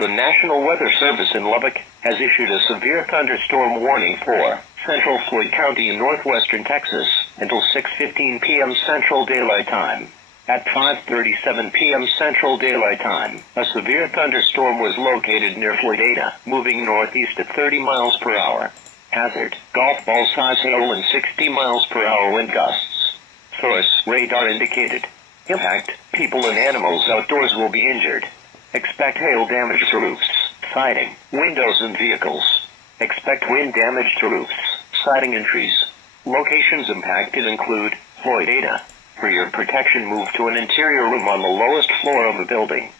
The National Weather Service in Lubbock has issued a severe thunderstorm warning for central Floyd County in northwestern Texas until 6:15 p.m. Central Daylight Time. At 5:37 p.m. Central Daylight Time, a severe thunderstorm was located near Floydada, moving northeast at 30 miles per hour. Hazard: golf ball size hail and 60 miles per hour wind gusts. Source: radar indicated. Impact: people and animals outdoors will be injured. Expect hail damage to roofs, siding, windows and vehicles. Expect wind damage to roofs, siding and trees. Locations impacted include Floydada. For your protection, move to an interior room on the lowest floor of the building.